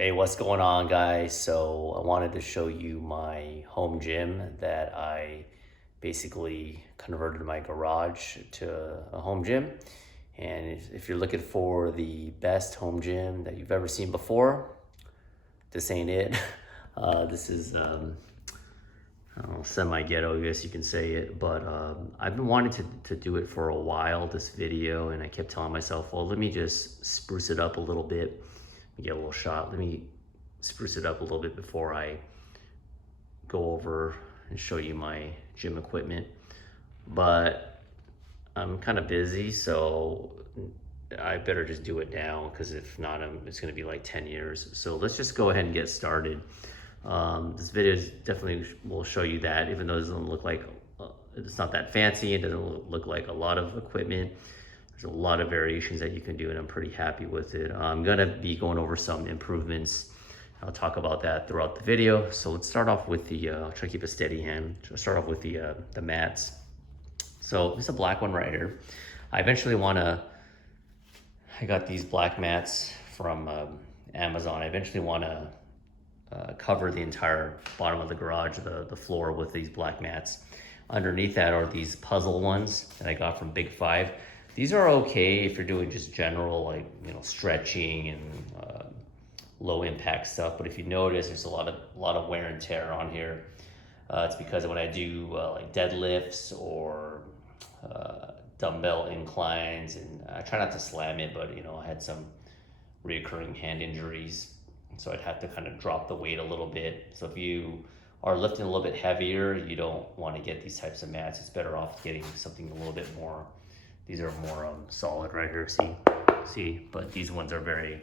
Hey, what's going on, guys? So I wanted to show you my home gym that I basically converted my garage to a home gym. And if you're looking for the best home gym that you've ever seen before, this ain't it. This is I don't know, semi-ghetto, I guess you can say it. But I've been wanting to do it for a while, this video, and I kept telling myself, well, let me just spruce it up a little bit. Get a little shot. Let me spruce it up a little bit before I go over and show you my gym equipment. But I'm kind of busy, so I better just do it now, because if not, it's going to be like 10 years. So let's just go ahead and get started. This video definitely will show you that, even though it doesn't look like it's not that fancy. It doesn't look like a lot of equipment. There's a lot of variations that you can do, and I'm pretty happy with it. I'm gonna be going over some improvements. I'll talk about that throughout the video. So let's start off with the, I'll try to keep a steady hand. So start off with the mats. So this is a black one right here. I got these black mats from Amazon. I eventually wanna cover the entire bottom of the garage, the floor, with these black mats. Underneath that are these puzzle ones that I got from Big Five. These are okay if you're doing just general, like, stretching and low impact stuff. But if you notice, there's a lot of wear and tear on here. It's because when I do like deadlifts or dumbbell inclines, and I try not to slam it, but I had some recurring hand injuries, so I'd have to kind of drop the weight a little bit. So if you are lifting a little bit heavier, you don't want to get these types of mats. It's better off getting something a little bit more. These are more solid right here, see, but these ones are very,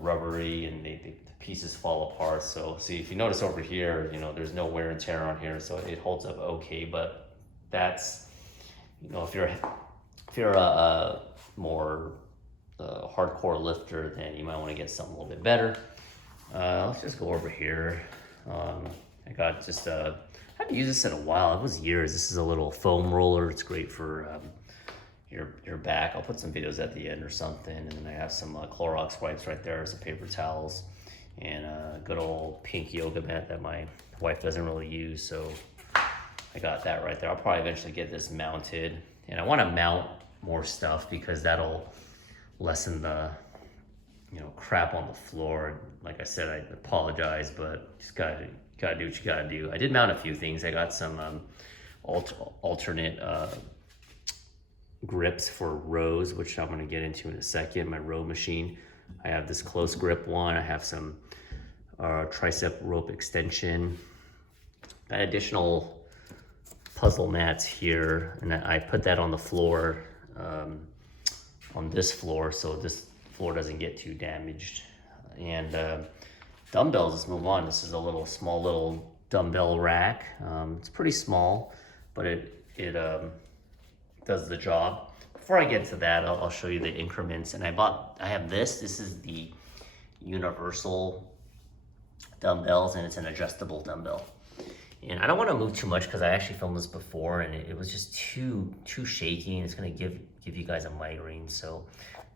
rubbery, and the pieces fall apart. So see, if you notice over here, there's no wear and tear on here, so it holds up okay. But that's, if you're a more hardcore lifter, then you might want to get something a little bit better. Let's just go over here. I got just I haven't used this in a while. It was years. This is a little foam roller. It's great for your back. I'll put some videos at the end or something. And then I have some Clorox wipes right there, some paper towels, and a good old pink yoga mat that my wife doesn't really use. So I got that right there. I'll probably eventually get this mounted, and I want to mount more stuff because that'll lessen the crap on the floor. Like I said, I apologize, but just gotta do what you gotta do. I did mount a few things. I got some alternate grips for rows, which I'm going to get into in a second. My row machine, I have this close grip one. I have some tricep rope extension. Got additional puzzle mats here, and I put that on the floor, on this floor, so this floor doesn't get too damaged. And dumbbells, let's move on. This is a small little dumbbell rack. It's pretty small, but it does the job. Before I get to that, I'll show you the increments. And I have this is the universal dumbbells, and it's an adjustable dumbbell. And I don't want to move too much because I actually filmed this before, and it was just too shaky, and it's going to give you guys a migraine. So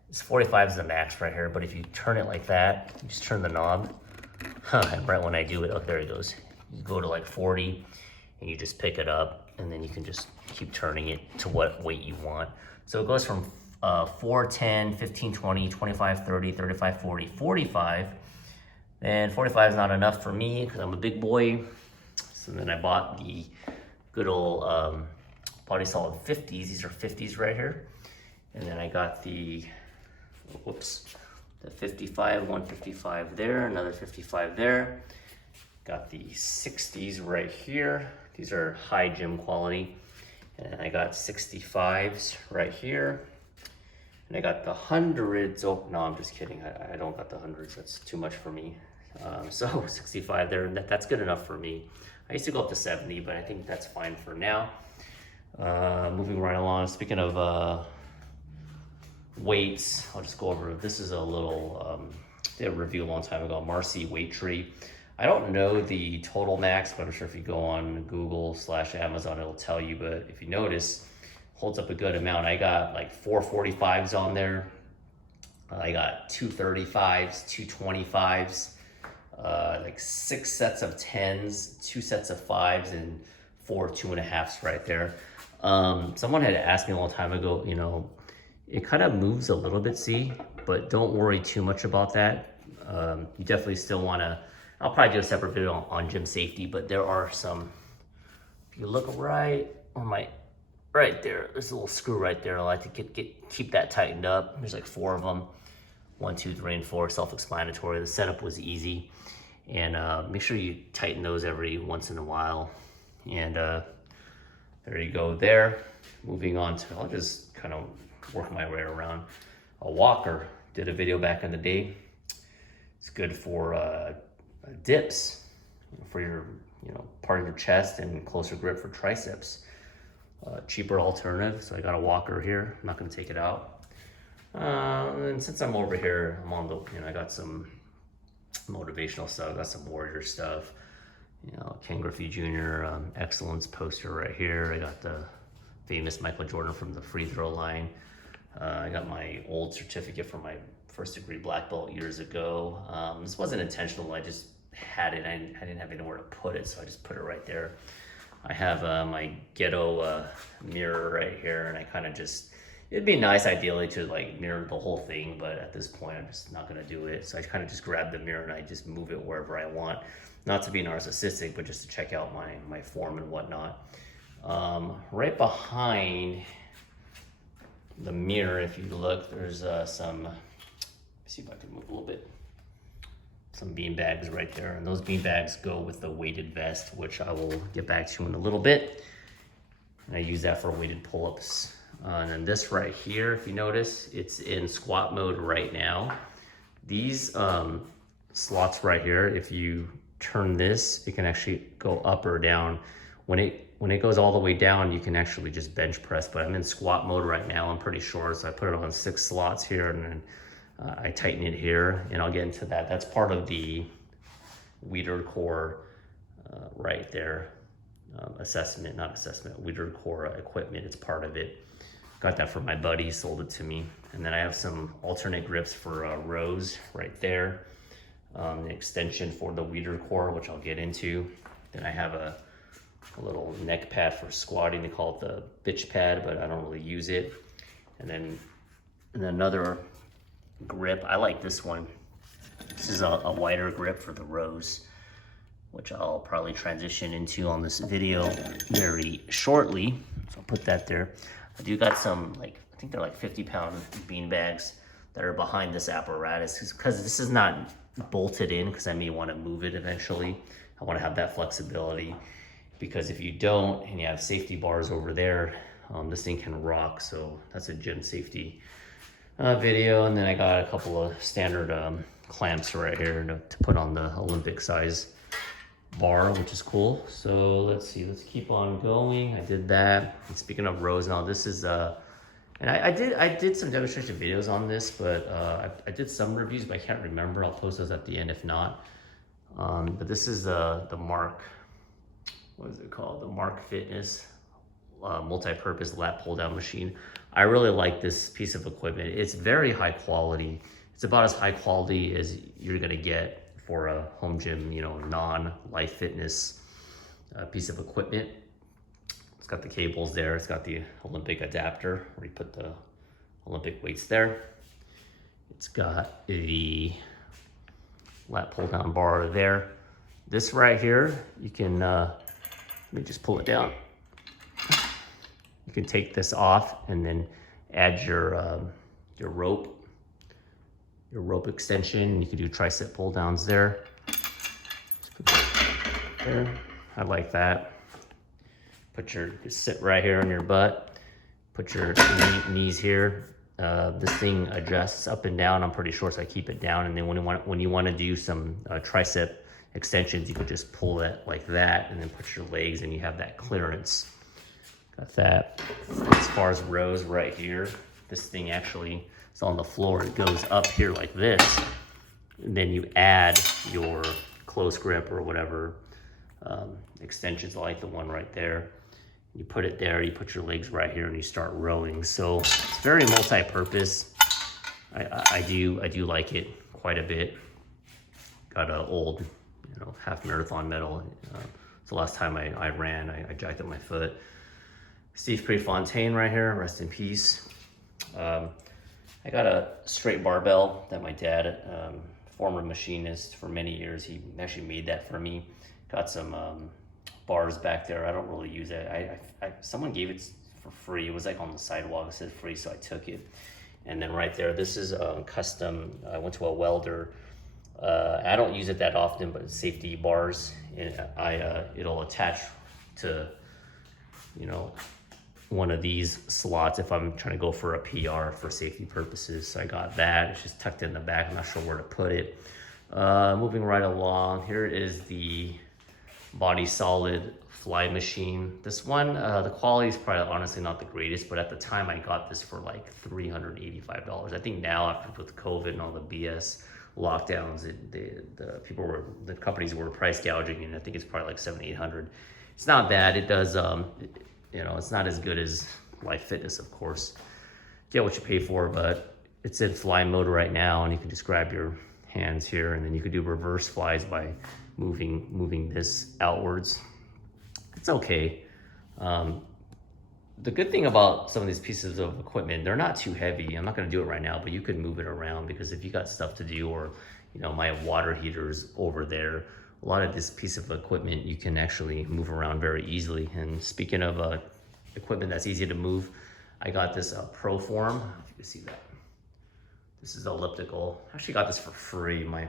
it's 45 is the max right here, but if you turn it like that, you just turn the knob, and right when I do it, oh, there it goes. You go to like 40, and you just pick it up, and then you can just keep turning it to what weight you want. So it goes from 4, 10, 15, 20, 25, 30, 35, 40, 45. And 45 is not enough for me because I'm a big boy. So then I bought the good old Body Solid 50s. These are 50s right here. And then I got the 55, 155 there, another 55 there. Got the 60s right here. These are high gym quality. And I got 65s right here. And I got the 100s. Oh, no, I'm just kidding. I don't got the 100s. That's too much for me. So 65 there, and that's good enough for me. I used to go up to 70, but I think that's fine for now. Moving right along, speaking of weights, I'll just go over, this is a little, did a review a long time ago, Marcy Weight Tree. I don't know the total max, but I'm sure if you go on Google/Amazon, it'll tell you. But if you notice, holds up a good amount. I got like 4 45s on there. I got 235s, 225s, like 6 sets of 10s, 2 sets of 5s, and 4 2.5s right there. Someone had asked me a long time ago, you know, it kind of moves a little bit, see, but don't worry too much about that. You definitely still want to, I'll probably do a separate video on gym safety, but there are some, if you look right on my, right there, there's a little screw right there. I like to keep that tightened up. There's like 4 of them, 1, 2, 3, and 4, self-explanatory. The setup was easy, and make sure you tighten those every once in a while. And there you go there. Moving on to, I'll just kind of work my way around. A walker, did a video back in the day. It's good for dips, for your, you know, part of your chest, and closer grip for triceps. Cheaper alternative, so I got a walker here. I'm not gonna take it out. And since I'm over here, I'm on the, you know, I got some motivational stuff, I got some warrior stuff. You know, Ken Griffey Jr. Excellence poster right here. I got the famous Michael Jordan from the free throw line. I got my old certificate from my first degree black belt years ago. This wasn't intentional, I just had it. I didn't have anywhere to put it, so I just put it right there. I have my Ghetto mirror right here, and I kind of just, it'd be nice ideally to like mirror the whole thing, but at this point I'm just not gonna do it. So I kind of just grab the mirror and I just move it wherever I want. Not to be narcissistic, but just to check out my form and whatnot. Right behind the mirror, if you look, there's some, let's see if I can move a little bit. Some bean bags right there, and those bean bags go with the weighted vest, which I will get back to in a little bit. And I use that for weighted pull-ups. And then this right here, if you notice, it's in squat mode right now. These slots right here, if you turn this, it can actually go up or down. When it goes all the way down, you can actually just bench press, but I'm in squat mode right now, I'm pretty sure. So I put it on 6 slots here, and then I tighten it here, and I'll get into that. That's part of the Weighted Core right there. Weighted Core equipment, it's part of it. Got that from my buddy, he sold it to me. And then I have some alternate grips for rows right there. The extension for the Weighted Core, which I'll get into. Then I have a little neck pad for squatting. They call it the bitch pad, but I don't really use it. And then another grip, I like this one. This is a wider grip for the rows, which I'll probably transition into on this video very shortly. So I'll put that there. I do got some, like, I think they're like 50-pound bean bags that are behind this apparatus, because this is not bolted in, because I may want to move it eventually. I want to have that flexibility, because if you don't and you have safety bars over there, this thing can rock. So that's a gym safety video. And then I got a couple of standard clamps right here to put on the Olympic size bar, which is cool. So let's see, let's keep on going. I did that. And speaking of rows, now this is and I did some demonstration videos on this, but I did some reviews, but I can't remember. I'll post those at the end if not. But this is the Mark, what is it called? The Mark Fitness multi-purpose lat pull down machine. I really like this piece of equipment. It's very high quality. It's about as high quality as you're gonna get for a home gym, you know, non-life fitness piece of equipment. It's got the cables there. It's got the Olympic adapter where you put the Olympic weights there. It's got the lat pull down bar there. This right here, you can, let me just pull it down. You can take this off and then add your rope extension. You can do tricep pull downs there. There. I like that. Just sit right here on your butt. Put your knees here. This thing adjusts up and down, I'm pretty sure, so I keep it down. And then when you want to do some tricep extensions, you could just pull it like that and then put your legs, and you have that clearance. Got that. As far as rows right here, this thing actually is on the floor. It goes up here like this, and then you add your close grip or whatever extensions, like the one right there. You put it there, you put your legs right here, and you start rowing. So it's very multi-purpose. I do like it quite a bit. Got an old, half marathon medal. It's the last time I ran. I jacked up my foot. Steve Prefontaine right here, rest in peace. I got a straight barbell that my dad, former machinist for many years, he actually made that for me. Got some bars back there. I don't really use it. Someone gave it for free. It was like on the sidewalk. It said free, so I took it. And then right there, this is custom. I went to a welder. I don't use it that often, but safety bars. It'll attach to, one of these slots if I'm trying to go for a PR for safety purposes. So I got that. It's just tucked in the back. I'm not sure where to put it. Moving right along, here is the Body Solid fly machine. This one, the quality is probably honestly not the greatest, but at the time I got this for like $385. I think now, after with COVID and all the BS lockdowns, the companies were price gouging, and I think it's probably like $700-800. It's not bad. It does, it's not as good as Life Fitness, of course. Get what you pay for, but it's in fly mode right now, and you can just grab your hands here, and then you can do reverse flies by moving this outwards. It's okay. The good thing about some of these pieces of equipment, they're not too heavy. I'm not going to do it right now, but you could move it around, because if you got stuff to do, or my water heater's over there, a lot of this piece of equipment you can actually move around very easily. And speaking of equipment that's easy to move, I got this Proform. I don't know if you can see that. This is Elliptical. I actually got this for free. My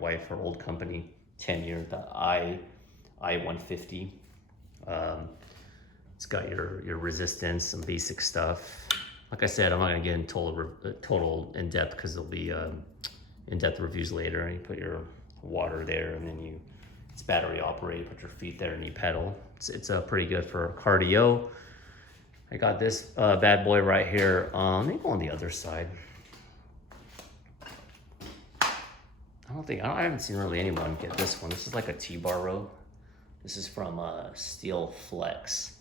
wife, her old company, 10-year, the I-150. It's got your resistance, some basic stuff. Like I said, I'm not gonna get in total in-depth, because there'll be in-depth reviews later. And you put your water there, and then it's battery operated. Put your feet there and you pedal. It's pretty good for cardio. I got this bad boy right here. Let me go on the other side. I haven't seen really anyone get this one. This is like a T-bar rope. This is from Steel Flex,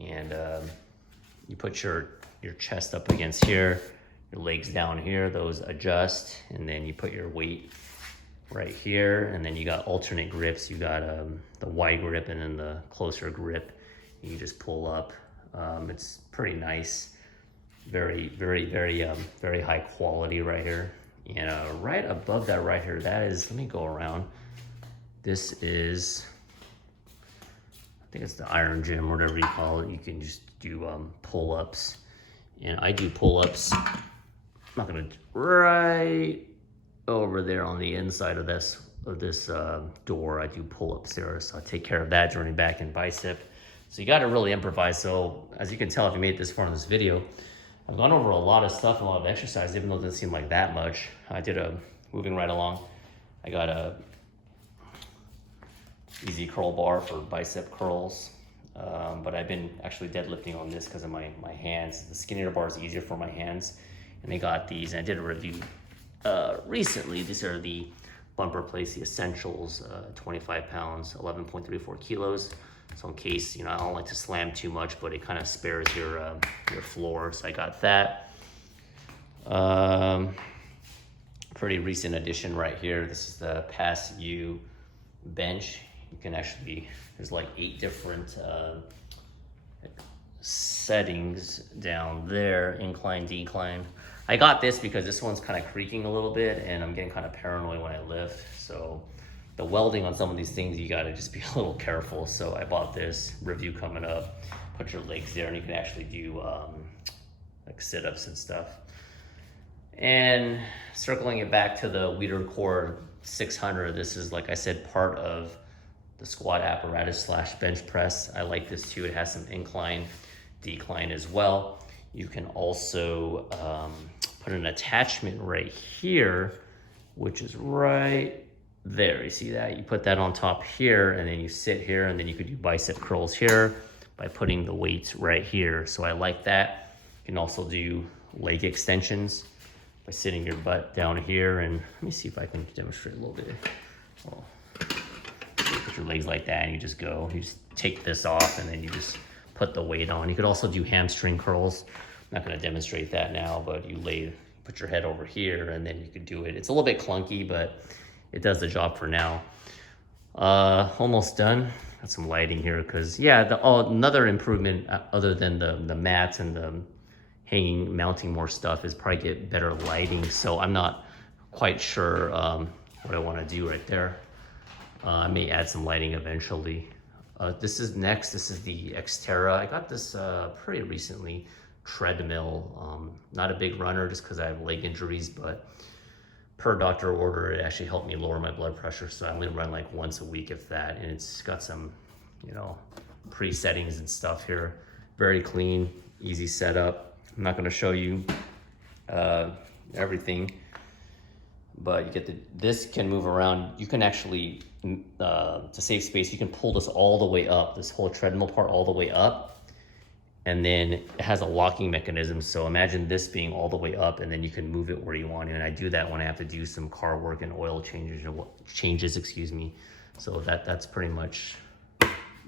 and you put your chest up against here, your legs down here. Those adjust, and then you put your weight right here, and then you got alternate grips. You got the wide grip and then the closer grip. You just pull up. It's pretty nice. Very, very, very, very high quality right here. And right above that right here, that is, let me go around. This is, I think it's the Iron Gym, whatever you call it. You can just do pull-ups. And I do pull-ups. I'm not gonna, right over there on the inside of this door, I do pull-ups there. So I take care of that during back and bicep. So you gotta really improvise. So as you can tell, if you made it this far in this video, I've gone over a lot of stuff, a lot of exercise, even though it doesn't seem like that much. I did moving right along, I got a easy curl bar for bicep curls. But I've been actually deadlifting on this because of my hands. The skinnier bar is easier for my hands. And I got these, and I did a review recently. These are the bumper plates, the Essentials, 25 pounds, 11.34 kilos. So in case, I don't like to slam too much, but it kind of spares your floor. So I got that. Pretty recent addition right here. This is the Pass U bench. You can actually, there's like 8 different settings down there. Incline, decline. I got this because this one's kind of creaking a little bit, and I'm getting kind of paranoid when I lift. So the welding on some of these things, you gotta just be a little careful. So I bought this, review coming up. Put your legs there, and you can actually do like sit-ups and stuff. And circling it back to the Weider Core 600, this is, like I said, part of the squat apparatus / bench press. I like this too. It has some incline, decline as well. You can also put an attachment right here, which is right there. You see that? You put that on top here, and then you sit here, and then you could do bicep curls here by putting the weights right here. So I like that. You can also do leg extensions by sitting your butt down here. And let me see if I can demonstrate a little bit. Well, you put your legs like that, and you just go. You just take this off, and then you just put the weight on. You could also do hamstring curls. I'm not going to demonstrate that now, but you put put your head over here, and then you could do it. It's a little bit clunky, but it does the job for now. Almost done. Got some lighting here because another improvement other than the mats and the mounting more stuff is probably get better lighting. So I'm not quite sure what I want to do right there. I may add some lighting eventually. This is next. This is the Xterra. I got this pretty recently. Treadmill. Not a big runner just because I have leg injuries, but per doctor order, it actually helped me lower my blood pressure. So I only run like once a week, if that. And it's got some, pre-settings and stuff here. Very clean, easy setup. I'm not going to show you everything, but you get this can move around. You can actually, to save space, you can pull this all the way up, this whole treadmill part all the way up. And then it has a locking mechanism. So imagine this being all the way up, and then you can move it where you want. And I do that when I have to do some car work and oil changes, excuse me. So that's pretty much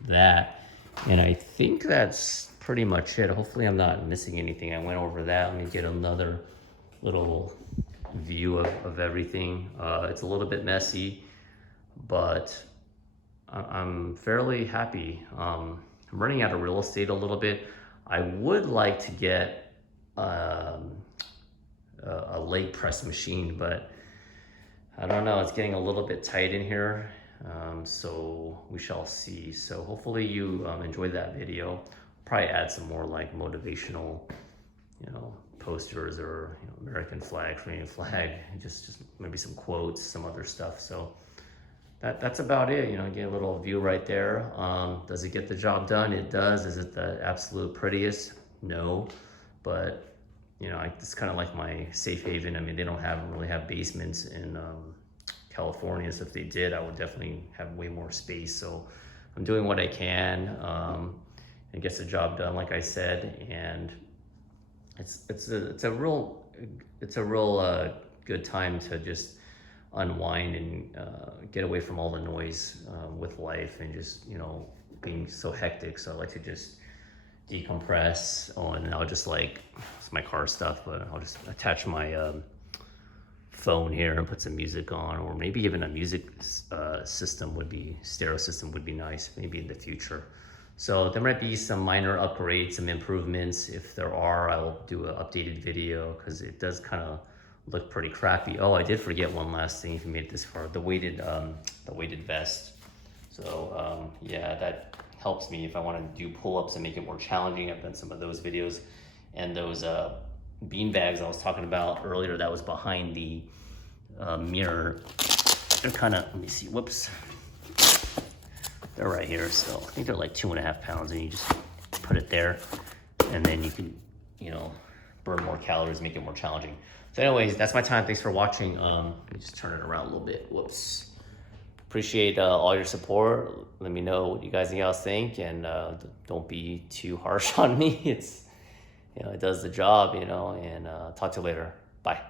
that. And I think that's pretty much it. Hopefully I'm not missing anything. I went over that. Let me get another little view of everything. It's a little bit messy, but I'm fairly happy. I'm running out of real estate a little bit. I would like to get a leg press machine, but I don't know. It's getting a little bit tight in here, so we shall see. So hopefully you enjoyed that video. Probably add some more like motivational, posters or American flag, Korean flag, just maybe some quotes, some other stuff. So that's about it. Get a little view right there. Does it get the job done? It does. Is it the absolute prettiest? No, but it's kind of like my safe haven. I mean, they don't really have basements in California, so if they did, I would definitely have way more space. So I'm doing what I can and gets the job done, like I said. And it's a real good time to just unwind and get away from all the noise with life and just being so hectic. So I like to just decompress. And I'll just it's my car stuff, but I'll just attach my phone here and put some music on, or maybe even a music stereo system would be nice, maybe in the future. So there might be some minor upgrades, some improvements. If there are, I'll do an updated video because it does kind of look pretty crappy. Oh, I did forget one last thing. If you made it this far, the weighted vest. So yeah, that helps me if I want to do pull-ups and make it more challenging. I've done some of those videos, and those bean bags I was talking about earlier that was behind the mirror. They're kind of, let me see, whoops. They're right here. So I think they're like 2.5 pounds, and you just put it there, and then you can, burn more calories, make it more challenging. So anyways, that's my time. Thanks for watching. Let me just turn it around a little bit. Whoops. Appreciate all your support. Let me know what you guys think, and don't be too harsh on me. It's, it does the job, and talk to you later. Bye.